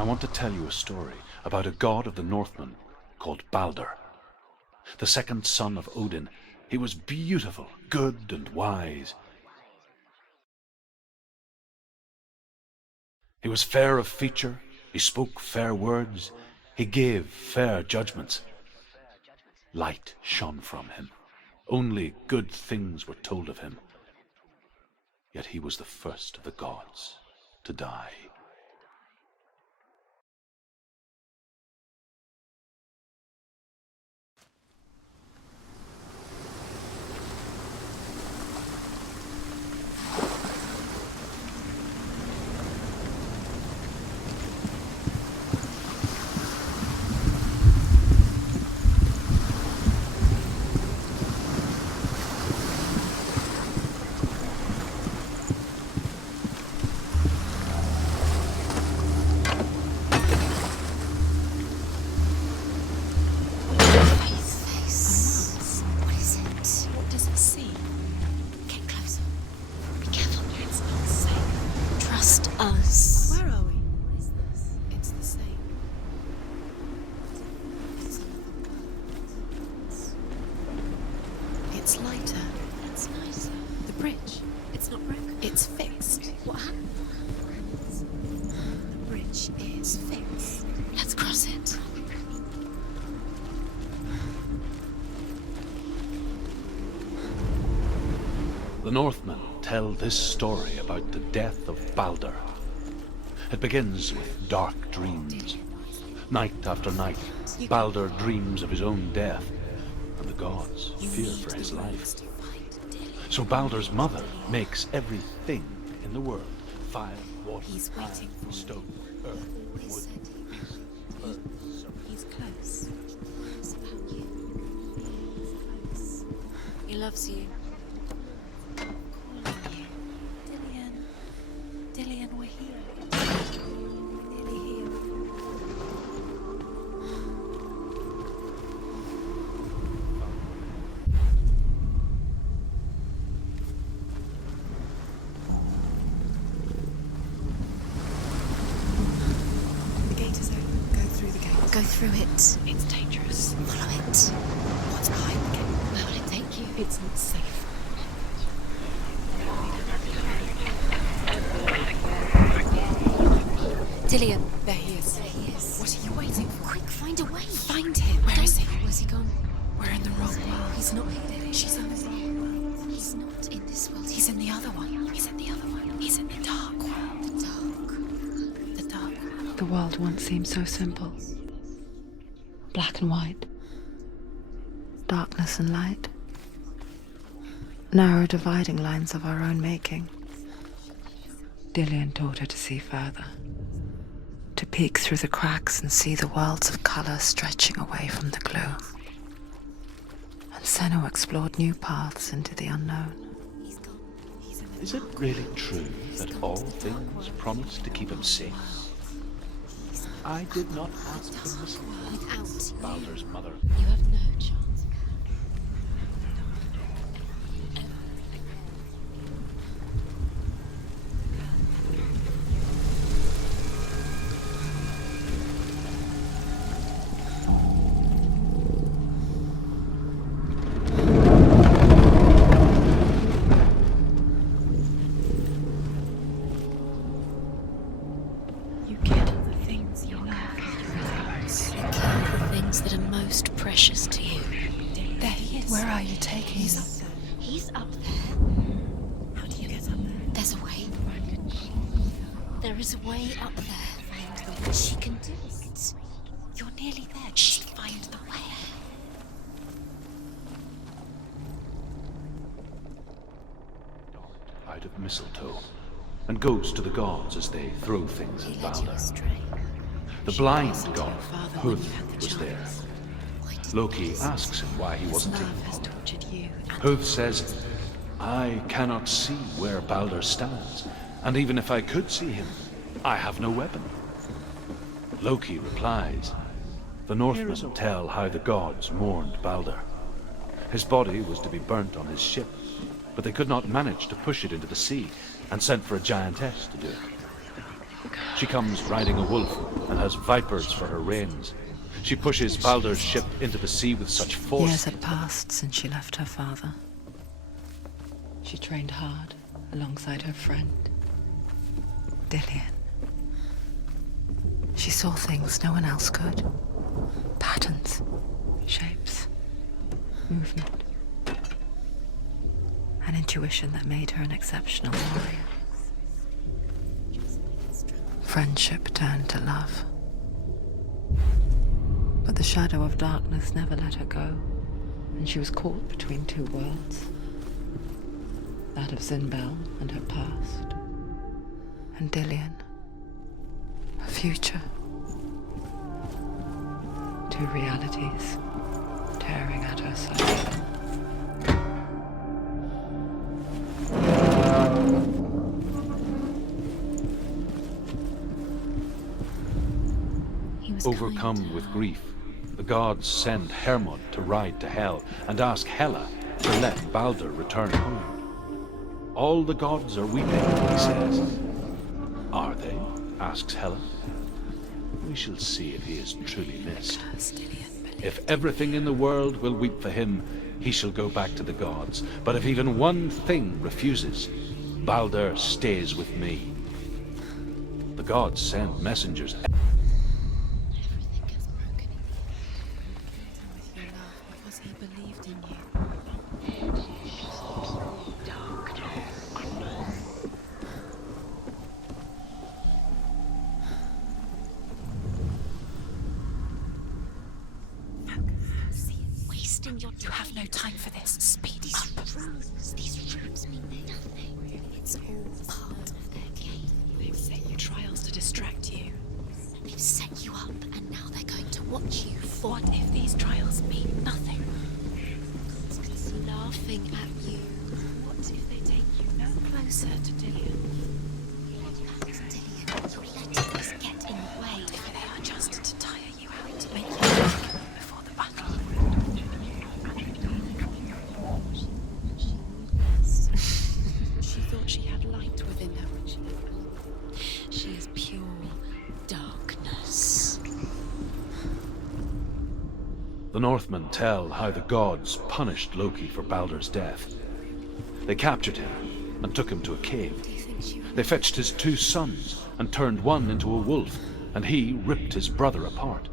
I want to tell you a story about a god of the Northmen called Balder. The second son of Odin, he was beautiful, good and wise. He was fair of feature, he spoke fair words, he gave fair judgments. Light shone from him. Only good things were told of him. Yet he was the first of the gods to die. It's lighter. It's nicer. The bridge. It's not broken. It's fixed. What happened? The bridge is fixed. Let's cross it. The Northmen tell this story about the death of Balder. It begins with dark dreams. Night after night, Balder dreams of his own death, and the gods fear for his life. So Balder's mother makes everything in the world: fire, water, iron, stone, earth, wood, beast, bird. He's close. It's about you. He loves you. Calling you. Dillian, we're here. We're nearly here. The gate is open. Go through the gate. Go through it. It's dangerous. Follow it. What's behind the gate? Where will it take you? It's not safe. Dillian. There he is. There he is. What are you waiting for? Quick, find a way. Find him. Where is he? Where's he gone? We're in the wrong world. He's not here. She's in the wrong world. He's not in this world. He's in the other one. He's in the other one. He's in the dark world. The dark. The dark world. The world once seemed so simple. Black and white. Darkness and light. Narrow dividing lines of our own making. Dillian taught her to see further. To peek through the cracks and see the worlds of colour stretching away from the gloom. And Senua explored new paths into the unknown. Is it really true that all things promise to keep him safe? I did not ask him this. Without Balder's mother. you have no chance. You kill the things you love. You kill the things that are most precious to you. There he is. Where are you taking He's me? up there. He's up there. How do you get up there? There's a way. There is a way up there. She can do it. You're nearly there. Just find the way. Out of mistletoe, and goes to the gods as they throw things He at led you Balder. astray. The blind god, Hud, was there. Loki asks him why he wasn't taken Love has home. tortured you. Hud says, I cannot see where Balder stands, and even if I could see him, I have no weapon. Loki replies, the Northmen tell how the gods mourned Balder. His body was to be burnt on his ship, but they could not manage to push it into the sea, and sent for a giantess to do it. She comes riding a wolf and has vipers for her reins. She pushes Baldur's ship into the sea with such force. Years had passed since she left her father. She trained hard alongside her friend, Dillian. She saw things no one else could. Patterns, shapes, movement. An intuition that made her an exceptional warrior. Friendship turned to love. But the shadow of darkness never let her go, and she was caught between two worlds. That of Zinbel and her past, and Dillian, her future. Two realities tearing at her soul. Overcome with grief, the gods send Hermod to ride to Hell and ask Hela to let Baldur return home. All the gods are weeping, he says. Are they? Asks Hela. We shall see if he is truly missed. If everything in the world will weep for him, he shall go back to the gods. But if even one thing refuses, Baldur stays with me. The gods send messengers. You have no time for this. Speed up. These runes mean nothing. It's all part of their game. They've set you trials to distract you. They've set you up, and now they're going to watch you. What if these trials mean nothing? It's laughing at you. What if they take you no closer to Dillian? Dillian, you're letting this get in the way. What if they are just to tire you out, to make you weak before the battle? She thought she had light within her. She is pure darkness. The Northmen tell how the gods punished Loki for Baldur's death. They captured him and took him to a cave. They fetched his two sons and turned one into a wolf, and he ripped his brother apart.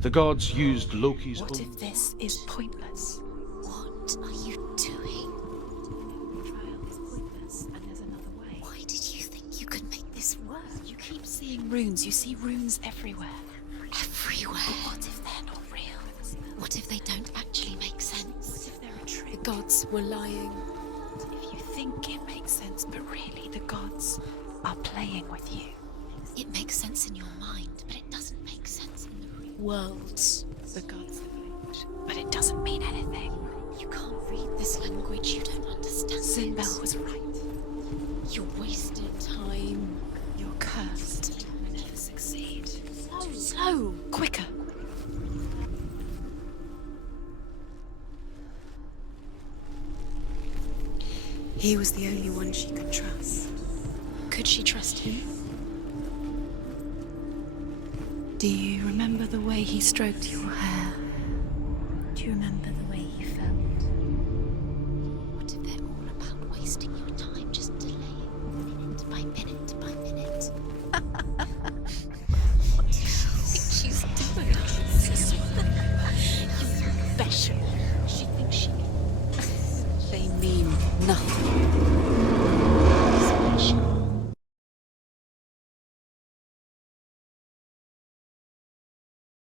The gods used Loki's What own... if this is pointless? What are you doing? The trial is pointless, and there's another way. Why did you think you could make this work? You keep seeing runes. You see runes everywhere. Everywhere? What if they're not real? What if they don't actually make sense? What if they're a trick? The gods were lying. If you think it makes sense, but really the gods are playing with you. It makes sense in your mind, but it doesn't make sense in the real world. The gods are playing, but it doesn't mean anything. You can't read this language, you don't understand. Zinbel was right. You're wasting time. You're cursed. You'll never succeed. Slow! Quicker! He was the only one she could trust. Could she trust him? Do you remember the way he stroked your hair? Do you remember the way he felt? What if they're all about wasting your time, just delaying minute by minute by minute? What do you think she's doing? You special. She thinks she... They mean nothing.